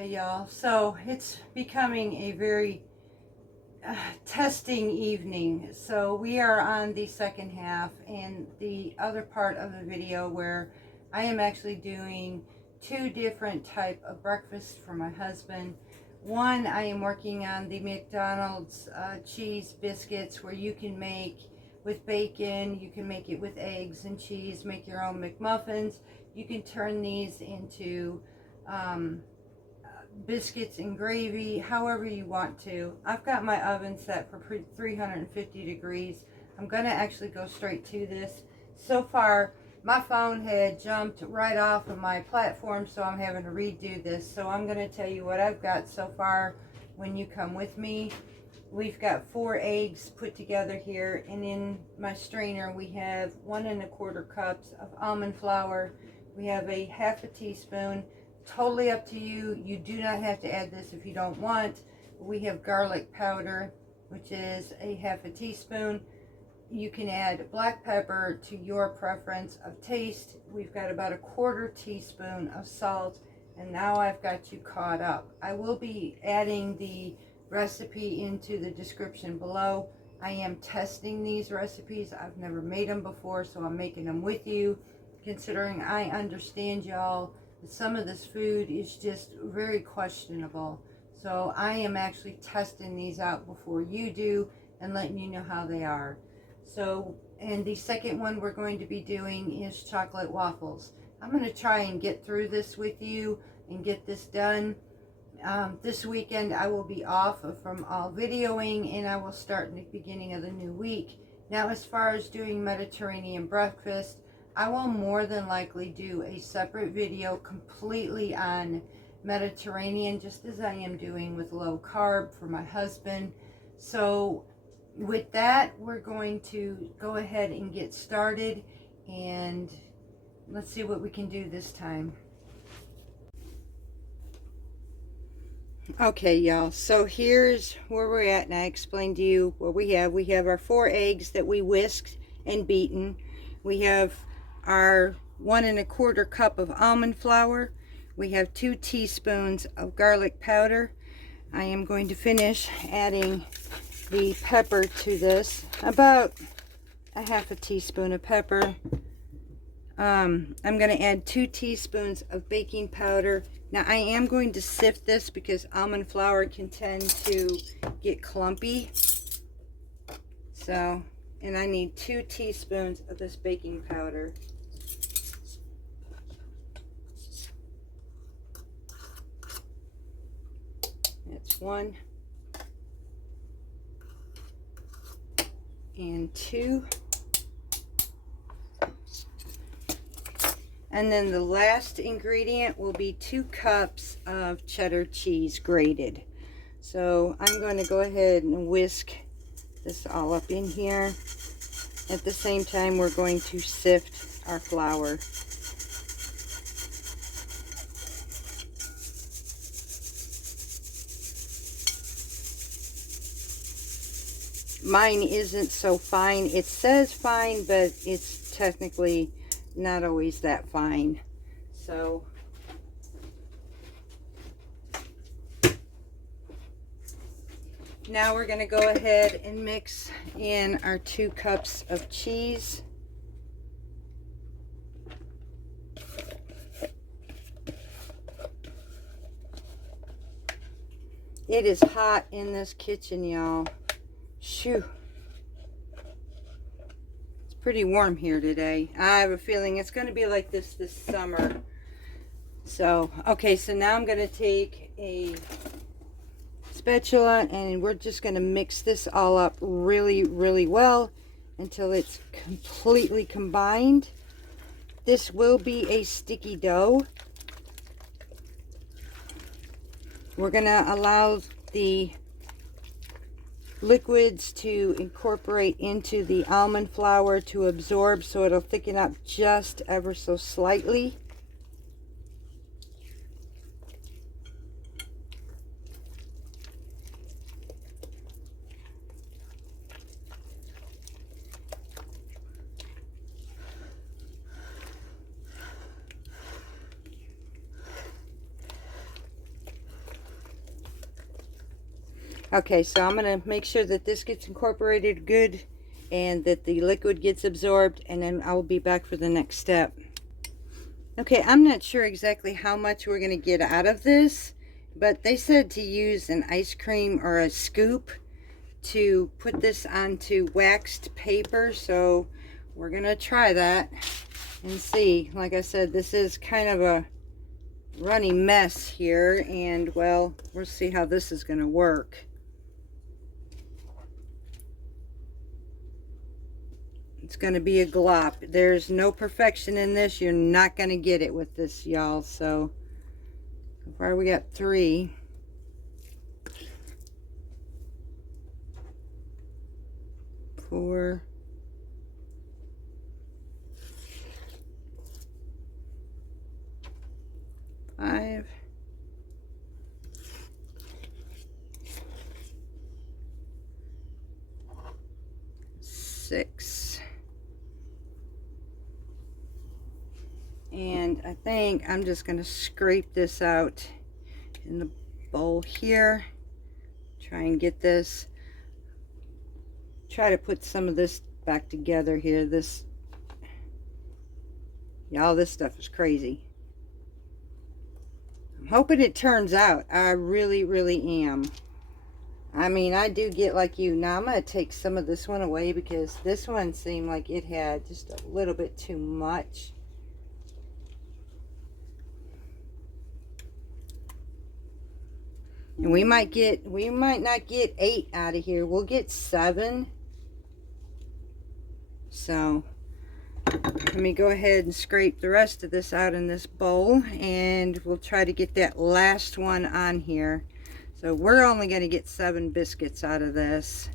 Okay, y'all, so it's becoming a very testing evening. So we are on the second half and the other part of the video where I am actually doing two different type of breakfasts for my husband. One, I am working on the McDonald's cheese biscuits, where you can make with bacon, you can make it with eggs and cheese, make your own McMuffins. You can turn these into biscuits and gravy, however you want to. I've got my oven set for 350 degrees. I'm going to actually go straight to this. So far, my phone had jumped right off of my platform, so I'm having to redo this. So I'm going to tell you what I've got so far when you come with me. We've got 4 eggs put together here, and in my strainer we have 1 1/4 cups of almond flour. We have a half a teaspoon. Totally up to you. You do not have to add this if you don't want. We have garlic powder, which is a half a teaspoon. You can add black pepper to your preference of taste. We've got about a 1/4 teaspoon of salt, and now I've got you caught up. I will be adding the recipe into the description below. I am testing these recipes. I've never made them before, so I'm making them with you, considering I understand, y'all, that some of this food is just very questionable. So I am actually testing these out before you do and letting you know how they are. So, and the second one we're going to be doing is chocolate waffles. I'm going to try and get through this with you and get this done. This weekend I will be off from all videoing, and I will start in the beginning of the new week. Now, as far as doing Mediterranean breakfast, I will more than likely do a separate video completely on Mediterranean, just as I am doing with low carb for my husband. So with that, we're going to go ahead and get started, and let's see what we can do this time. Okay, y'all, so here's where we're at, and I explained to you what we have. We have our 4 eggs that we whisked and beaten. We have our 1 1/4 cup of almond flour. We have 2 teaspoons of garlic powder. I am going to finish adding the pepper to this, about a half a teaspoon of pepper. I'm going to add 2 teaspoons of baking powder. Now I am going to sift this because almond flour can tend to get clumpy. So, and I need 2 teaspoons of this baking powder. That's 1 and 2. And then the last ingredient will be 2 cups of cheddar cheese grated. So I'm going to go ahead and whisk this all up in here. At the same time, we're going to sift our flour. Mine isn't so fine. It says fine, but it's technically not always that fine. So now we're going to go ahead and mix in our 2 cups of cheese. It is hot in this kitchen, y'all. Shoo. Pretty warm here today. I have a feeling it's going to be like this summer. So, okay, so now I'm going to take a spatula and we're just going to mix this all up really, really well until it's completely combined. This will be a sticky dough. We're going to allow the liquids to incorporate into the almond flour to absorb, so it'll thicken up just ever so slightly. Okay, so I'm going to make sure that this gets incorporated good and that the liquid gets absorbed, and then I will be back for the next step. Okay, I'm not sure exactly how much we're going to get out of this, but they said to use an ice cream or a scoop to put this onto waxed paper, so we're going to try that and see. Like I said, this is kind of a runny mess here, and well, we'll see how this is going to work. It's going to be a glop. There's no perfection in this. You're not going to get it with this, y'all. So far we got 3. 4. 5. 6. And I think I'm just going to scrape this out in the bowl here. Try and get this. Try to put some of this back together here. This, y'all, this stuff is crazy. I'm hoping it turns out. I really, really am. I mean, I do get like you. Now I'm going to take some of this one away because this one seemed like it had just a little bit too much. And we might not get 8 out of here. We'll get 7. So let me go ahead and scrape the rest of this out in this bowl, and we'll try to get that last one on here. So we're only going to get 7 biscuits out of this,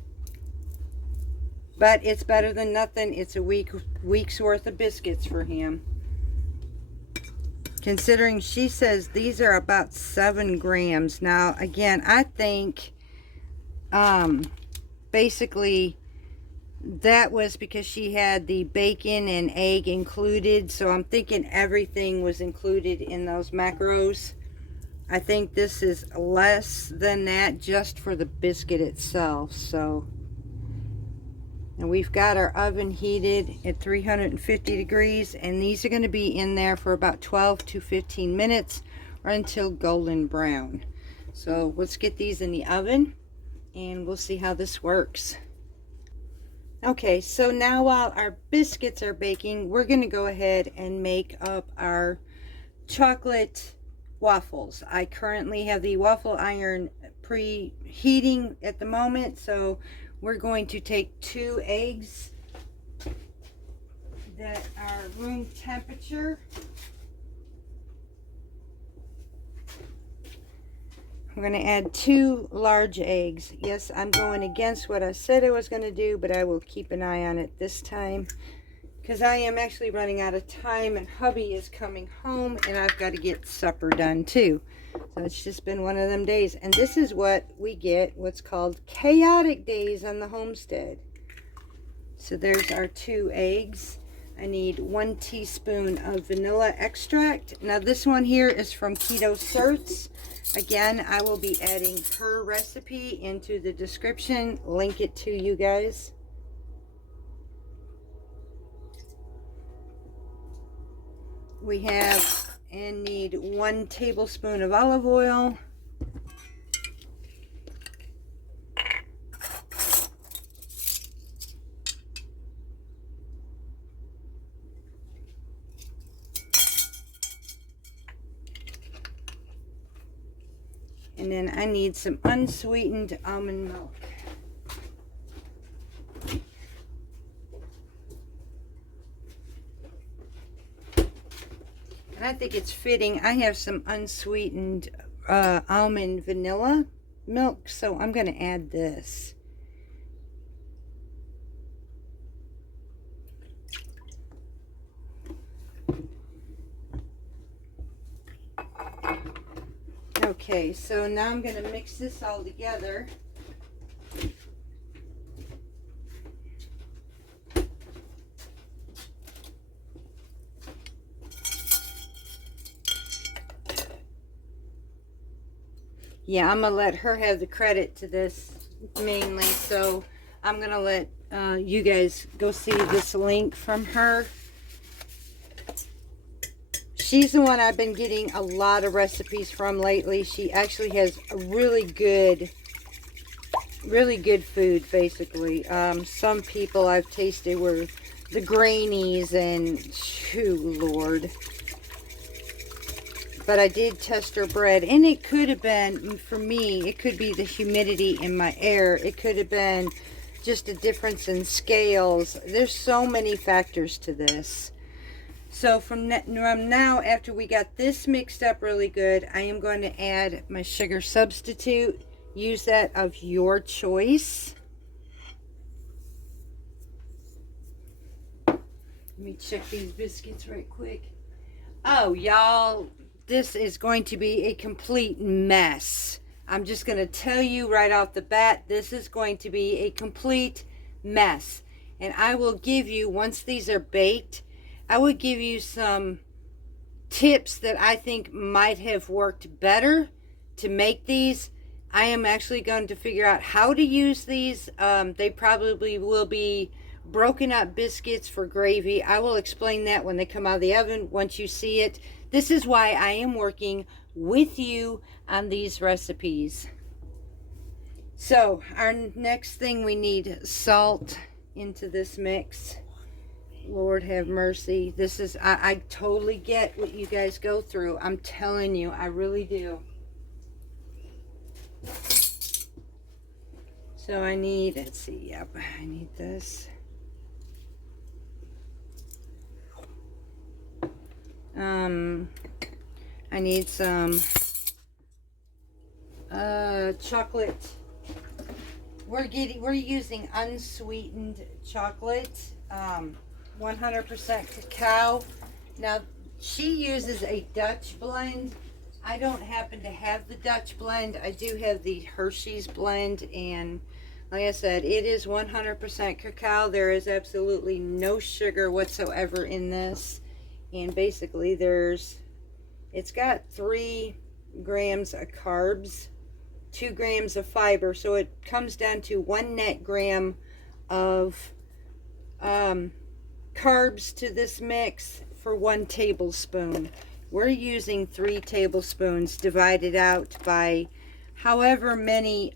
but it's better than nothing. It's a week's worth of biscuits for him, considering she says these are about 7 grams. Now again, I think basically that was because she had the bacon and egg included, so I'm thinking everything was included in those macros. I think this is less than that just for the biscuit itself. So, and we've got our oven heated at 350 degrees, and these are going to be in there for about 12 to 15 minutes or until golden brown. So let's get these in the oven and we'll see how this works. Okay, so now while our biscuits are baking, we're going to go ahead and make up our chocolate waffles. I currently have the waffle iron preheating at the moment, so we're going to take 2 eggs that are room temperature. I'm going to add 2 large eggs. Yes, I'm going against what I said I was going to do, but I will keep an eye on it this time, because I am actually running out of time, and hubby is coming home, and I've got to get supper done too. So it's just been one of them days. And this is what we get, what's called chaotic days on the homestead. So there's our 2 eggs. I need 1 teaspoon of vanilla extract. Now this one here is from Ketoserts. Again, I will be adding her recipe into the description. Link it to you guys. We have and need 1 tablespoon of olive oil. And then I need some unsweetened almond milk. And I think it's fitting. I have some unsweetened almond vanilla milk, so I'm going to add this. Okay, so now I'm going to mix this all together. Yeah, I'm going to let her have the credit to this mainly. So I'm going to let you guys go see this link from her. She's the one I've been getting a lot of recipes from lately. She actually has a really good food, basically. Some people I've tasted were the grainies and, shoo, Lord. But I did test her bread, and it could have been, for me, it could be the humidity in my air. It could have been just a difference in scales. There's so many factors to this. So from now, after we got this mixed up really good, I am going to add my sugar substitute. Use that of your choice. Let me check these biscuits right quick. Oh, y'all, this is going to be a complete mess. I'm just going to tell you right off the bat, this is going to be a complete mess. And I will give you, once these are baked, I would give you some tips that I think might have worked better to make these. I am actually going to figure out how to use these. They probably will be broken up biscuits for gravy. I will explain that when they come out of the oven once you see it. This is why I am working with you on these recipes. So our next thing, we need salt into this mix. Lord have mercy. This is, I totally get what you guys go through. I'm telling you, I really do. So I need, let's see, yep, I need this. I need some chocolate. We're using unsweetened chocolate. 100% cacao. Now, she uses a Dutch blend. I don't happen to have the Dutch blend. I do have the Hershey's blend, and like I said, it is 100% cacao. There is absolutely no sugar whatsoever in this. And basically, it's got 3 grams of carbs, 2 grams of fiber, so it comes down to 1 net gram of carbs to this mix for 1 tablespoon. We're using 3 tablespoons divided out by however many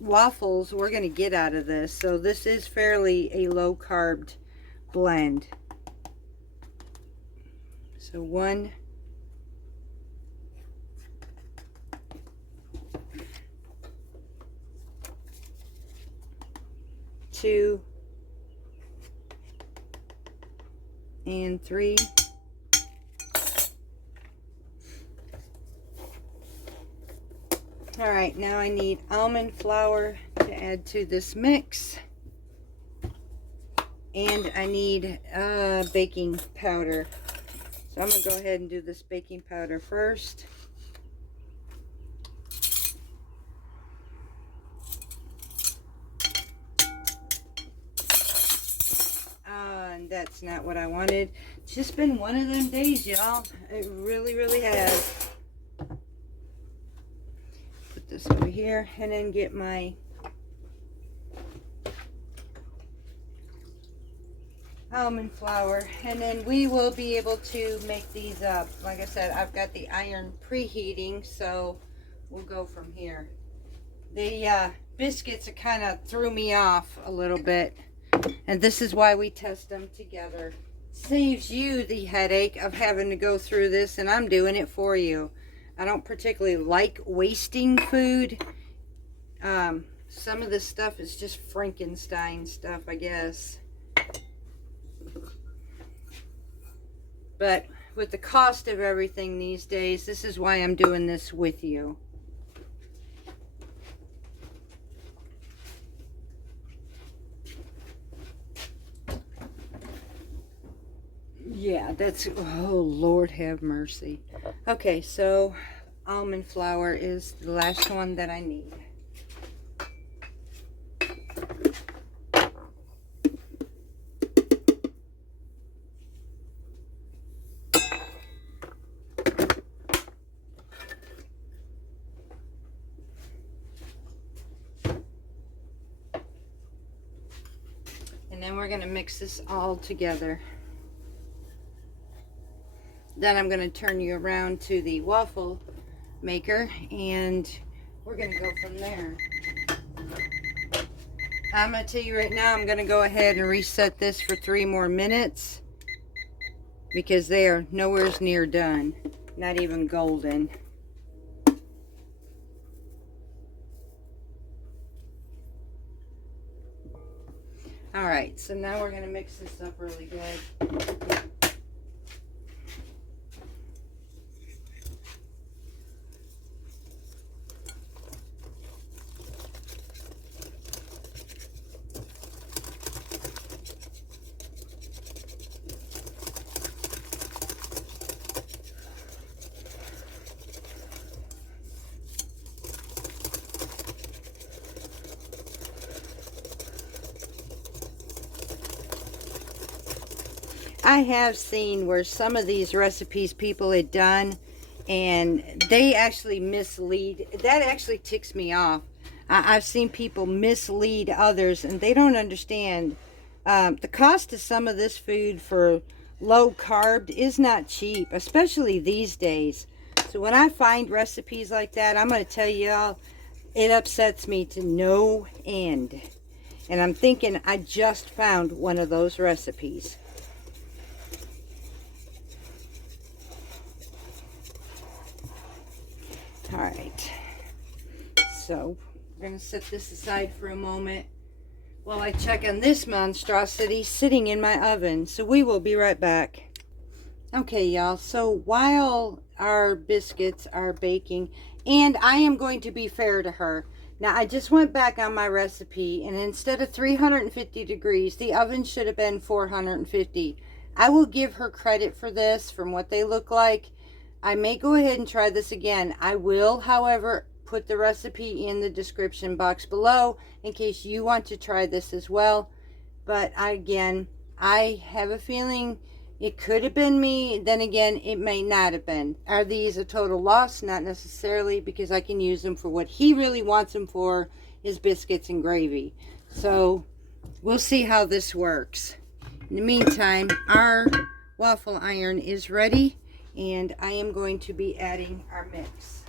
waffles we're going to get out of this. So this is fairly a low carb blend. So 1, 2, and 3. All right, now I need almond flour to add to this mix, and I need baking powder. So I'm going to go ahead and do this baking powder first. And that's not what I wanted. It's just been one of them days, y'all. It really, really has. Put this over here and then get my almond flour, and then we will be able to make these up. Like I said, I've got the iron preheating, so we'll go from here. The biscuits kind of threw me off a little bit, and this is why we test them together. Saves you the headache of having to go through this, and I'm doing it for you. I don't particularly like wasting food. Some of this stuff is just Frankenstein stuff, I guess. But with the cost of everything these days, this is why I'm doing this with you. Yeah, that's, oh, Lord have mercy. Okay, so almond flour is the last one that I need. we're going to mix this all together. Then I'm going to turn you around to the waffle maker and we're going to go from there. I'm going to tell you right now, I'm going to go ahead and reset this for 3 more minutes because they are nowhere near done. Not even golden. Alright, so now we're going to mix this up really good. I have seen where some of these recipes people had done and they actually mislead. That actually ticks me off. I've seen people mislead others and they don't understand. The cost of some of this food for low carb is not cheap, especially these days. So when I find recipes like that, I'm going to tell y'all, it upsets me to no end. And I'm thinking I just found one of those recipes. Alright, so we're going to set this aside for a moment while I check on this monstrosity sitting in my oven. So we will be right back. Okay, y'all, so while our biscuits are baking, and I am going to be fair to her. Now, I just went back on my recipe, and instead of 350 degrees, the oven should have been 450. I will give her credit for this from what they look like. I may go ahead and try this again. I will, however, put the recipe in the description box below in case you want to try this as well. But again, I have a feeling it could have been me. Then again, it may not have been. Are these a total loss? Not necessarily, because I can use them for what he really wants them for, is biscuits and gravy. So we'll see how this works. In the meantime, our waffle iron is ready. And I am going to be adding our mix.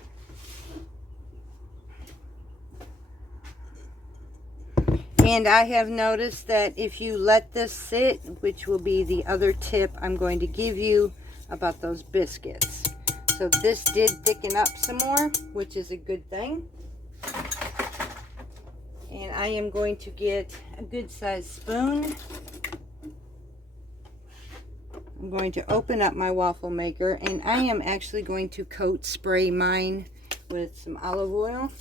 And I have noticed that if you let this sit, which will be the other tip I'm going to give you about those biscuits. So this did thicken up some more, which is a good thing. And I am going to get a good sized spoon. I'm going to open up my waffle maker, and I am actually going to spray mine with some olive oil.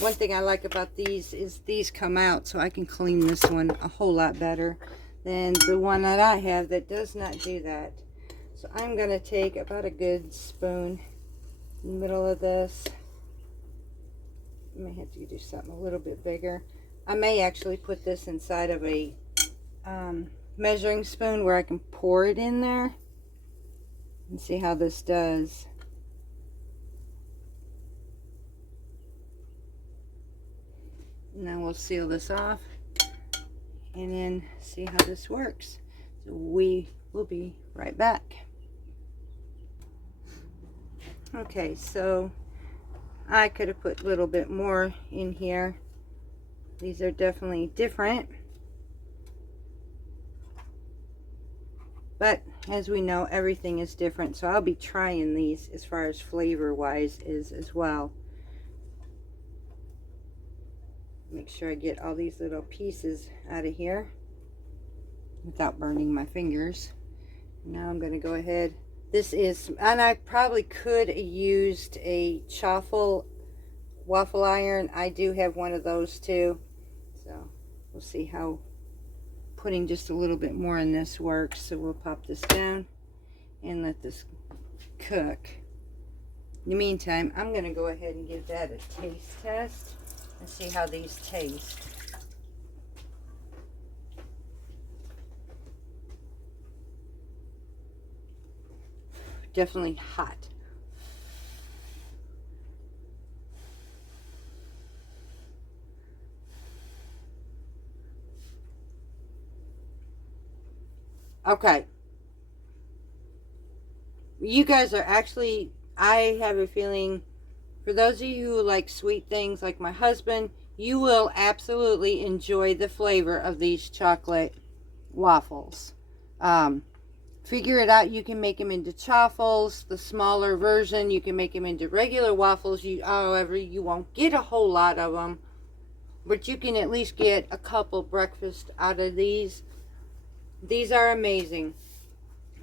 One thing I like about these is these come out, so I can clean this one a whole lot better than the one that I have that does not do that. So I'm going to take about a good spoon in the middle of this. I may have to do something a little bit bigger. I may actually put this inside of a measuring spoon where I can pour it in there and see how this does. Now we'll seal this off and then see how this works. So we will be right back. Okay, so I could have put a little bit more in here. These are definitely different. But as we know, everything is different. So I'll be trying these as far as flavor wise is as well. Make sure I get all these little pieces out of here without burning my fingers. Now I'm going to go ahead. This is, and I probably could have used a chaffle waffle iron. I do have one of those too. So we'll see how putting just a little bit more in this works. So we'll pop this down and let this cook. In the meantime, I'm going to go ahead and give that a taste test and see how these taste. Definitely hot. Okay. You guys are actually, I have a feeling, for those of you who like sweet things like my husband, you will absolutely enjoy the flavor of these chocolate waffles. Um, Figure it out. You can make them into chaffles. The smaller version, you can make them into regular waffles. However, you won't get a whole lot of them, but you can at least get a couple breakfast out of these. These are amazing.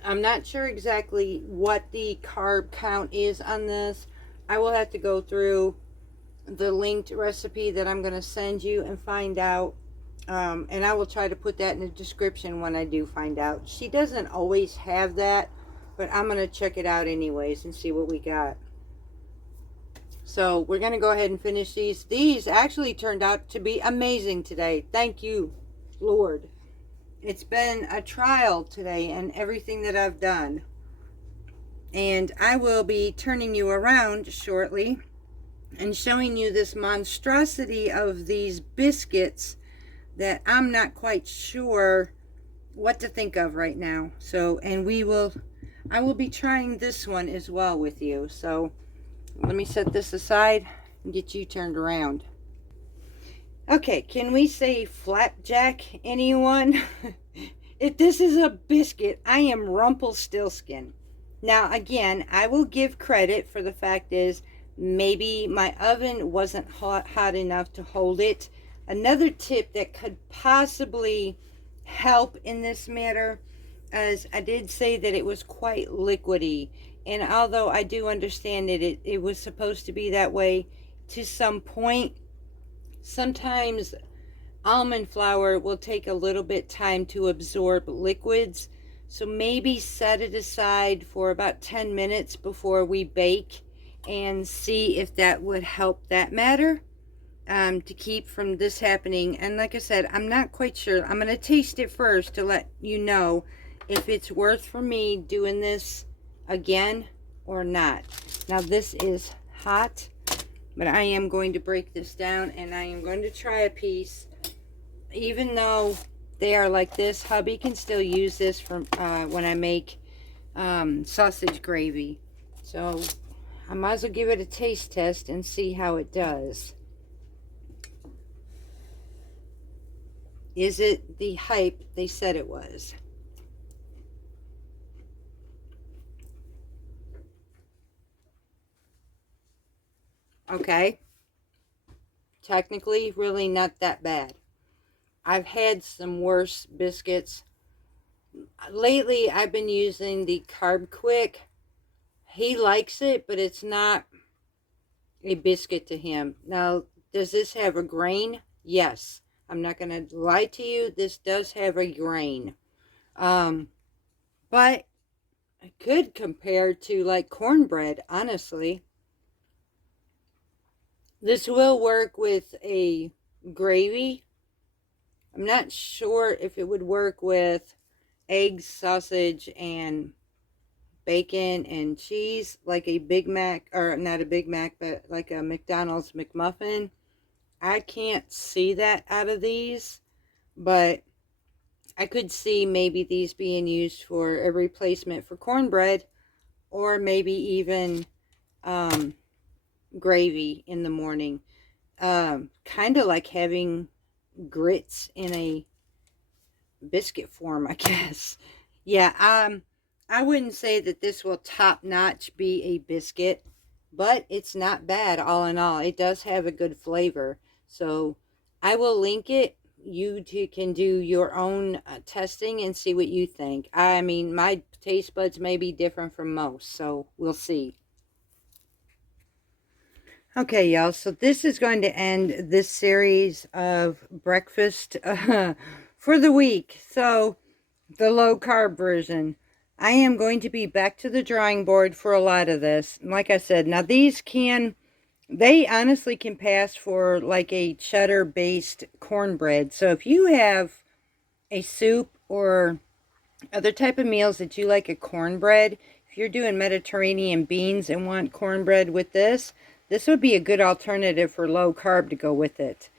I'm not sure exactly what the carb count is on this. I will have to go through the linked recipe that I'm going to send you and find out. And I will try to put that in the description when I do find out. She doesn't always have that, but I'm going to check it out anyways and see what we got. So we're going to go ahead and finish these. These actually turned out to be amazing today. Thank you, Lord. It's been a trial today and everything that I've done. And I will be turning you around shortly and showing you this monstrosity of these biscuits that I'm not quite sure what to think of right now. So, and I will be trying this one as well with you. So let me set this aside and get you turned around. Okay, can we say flapjack, anyone? If this is a biscuit, I am Rumpelstiltskin. Now, again, I will give credit for the fact is maybe my oven wasn't hot enough to hold it. Another tip that could possibly help in this matter, as I did say that it was quite liquidy. And although I do understand it was supposed to be that way to some point, sometimes almond flour will take a little bit time to absorb liquids. So maybe set it aside for about 10 minutes before we bake and see if that would help that matter, to keep from this happening. And like I said, I'm not quite sure. I'm going to taste it first to let you know if it's worth for me doing this again or not. Now this is hot, but I am going to break this down and I am going to try a piece. Even though they are like this, hubby can still use this for when I make sausage gravy. So I might as well give it a taste test and see how it does. Is it the hype they said it was? Okay. Technically, really not that bad. I've had some worse biscuits. Lately, I've been using the Carb Quick. He likes it, but it's not a biscuit to him. Now, does this have a grain? Yes. I'm not going to lie to you. This does have a grain. But I could compare to like cornbread, honestly. This will work with a gravy. I'm not sure if it would work with eggs, sausage, and bacon and cheese, like a Big Mac, or not a Big Mac, but like a McDonald's McMuffin. I can't see that out of these, but I could see maybe these being used for a replacement for cornbread, or maybe even gravy in the morning. Kind of like having grits in a biscuit form, I guess. Yeah, I wouldn't say that this will top notch be a biscuit, but it's not bad all in all. It does have a good flavor. So I will link it. You two can do your own testing and see what you think. I mean, my taste buds may be different from most, so we'll see. Okay, y'all, so this is going to end this series of breakfast for the week. So, the low-carb version. I am going to be back to the drawing board for a lot of this. Like I said, now these they honestly can pass for like a cheddar-based cornbread. So, if you have a soup or other type of meals that you like a cornbread, if you're doing Mediterranean beans and want cornbread with this would be a good alternative for low carb to go with it.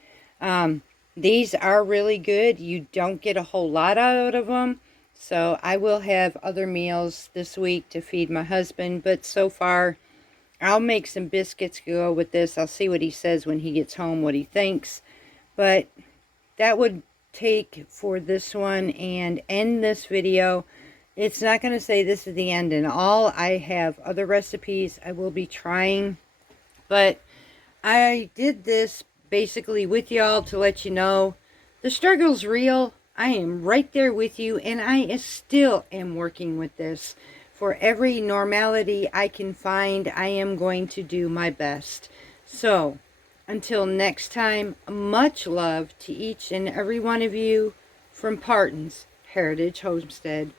These are really good. You don't get a whole lot out of them. So I will have other meals this week to feed my husband, but so far I'll make some biscuits go with this. I'll see what he says when he gets home, what he thinks. But that would take for this one and end this video. It's not going to say this is the end and all. I have other recipes I will be trying, but I did this basically with y'all to let you know the struggle's real. I am right there with you, and I still am working with this. For every normality I can find, I am going to do my best. So, until next time, much love to each and every one of you from Parton's Heritage Homestead.